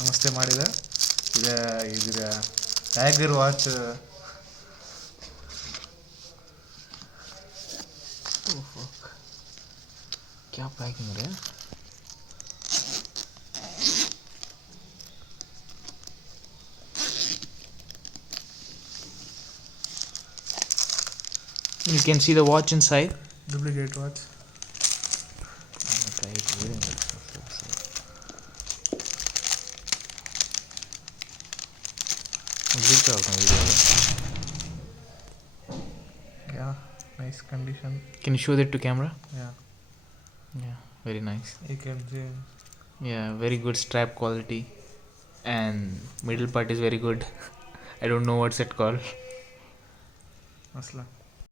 ನಮಸ್ತೆ ಮಾಡಿದ ಇದರ ಟೈಗರ್ ವಾಚ್. क्या पैकिंग है? You can see the watch inside. Duplicate watch. Try it wearing it. Yeah, nice condition. Can you show that to camera? Yeah. Yeah, very nice. AKG. Yeah, very good strap quality, and middle part is very good. I don't know what's it called. Asla.